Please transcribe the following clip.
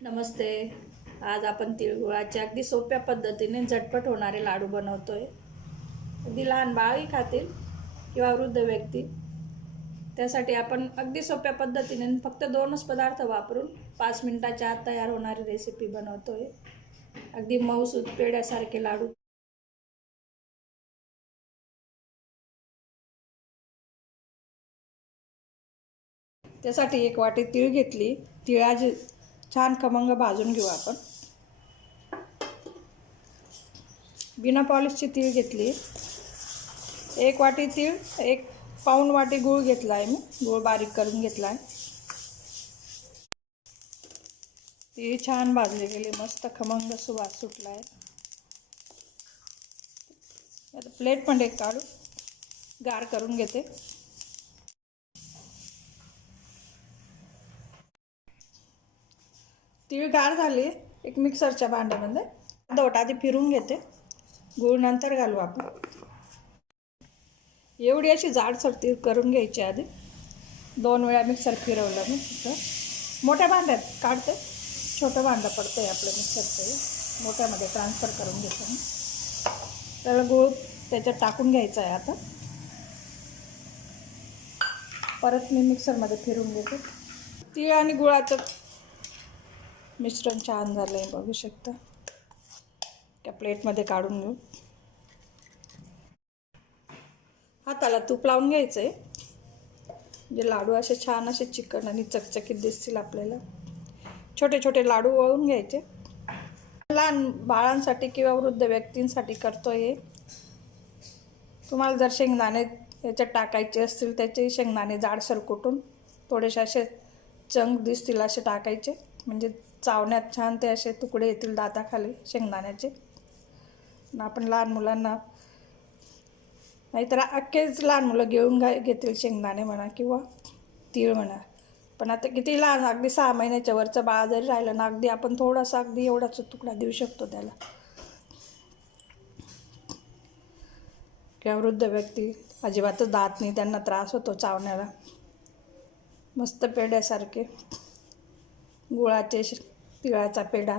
नमस्ते. आज आपण तिळगुळाच्या अगदी सोप्या पद्धतीने झटपट होणारे लाडू बनवतो आहे अगदी लहान बाळही खातील किंवा वृद्ध व्यक्ती. त्यासाठी आपण अगदी सोप्या पद्धतीने फक्त दोनच पदार्थ वापरून पाच मिनटाच्या आत तयार होणारी रेसिपी बनवतो आहे अगदी मऊसूद पेड्यासारखे लाडू. त्यासाठी एक वाटी तीळ घेतली. तिळाची छान खमंग भाजून घेऊ आपण. बिना पॉलिशची तीळ घेतली. एक वाटी तीळ एक पाऊण वाटी गूळ घेतला आहे मी. गूळ बारीक करून घेतला आहे तीळ छान भाजले गेले. मस्त खमंग सुवास सुटला आहे आता प्लेटमध्ये काढू. गार करून घेते. ती गार झाली एक मिक्सरच्या भांड्यामध्ये. दोट आधी फिरून घेते. गूळ नंतर घालू आपण. एवढी अशी जाडसर ती करून घ्यायची आधी. दोन वेळा मिक्सर फिरवलं मी तिथं. मोठ्या भांड्यात काढते. छोटं भांडं पडतं आहे आपलं मिक्सरचं मोठ्यामध्ये ट्रान्सफर करून घेतो मी. तर गूळ त्याच्यात टाकून घ्यायचं आहे आता. परत मी मिक्सरमध्ये फिरून घेते. तीळ आणि गुळाचं मिश्रण छान झालं आहे बघू शकता. त्या प्लेटमध्ये काढून घेऊ. हाताला तूप लावून घ्यायचं आहे म्हणजे लाडू असे छान असे चिकन आणि चकचकीत दिसतील आपल्याला. छोटे छोटे लाडू वळून घ्यायचे. लहान बाळांसाठी किंवा वृद्ध व्यक्तींसाठी करतो हे. तुम्हाला जर शेंगदाणे याच्यात टाकायचे असतील त्याचे शेंगदाणे जाडसर कुटून थोडेसे असे चंग दिसतील असे टाकायचे. म्हणजे चावण्यात छान ते असे तुकडे येतील दाताखाली शेंगदाण्याचे. आपण लहान मुलांना नाहीतर अख्खेच लहान मुलं घेऊन घा घेतील शेंगदाणे म्हणा किंवा तीळ म्हणा. पण आता किती लहान अगदी सहा महिन्याच्या वरचं बाळ जरी राहिलं ना अगदी आपण थोडासा अगदी एवढाच तुकडा देऊ शकतो त्याला. किंवा वृद्ध व्यक्ती अजिबातच दात नाही त्यांना त्रास होतो चावण्याला. मस्त पेड्यासारखे गुळाचे श- तिळाचा पेढा.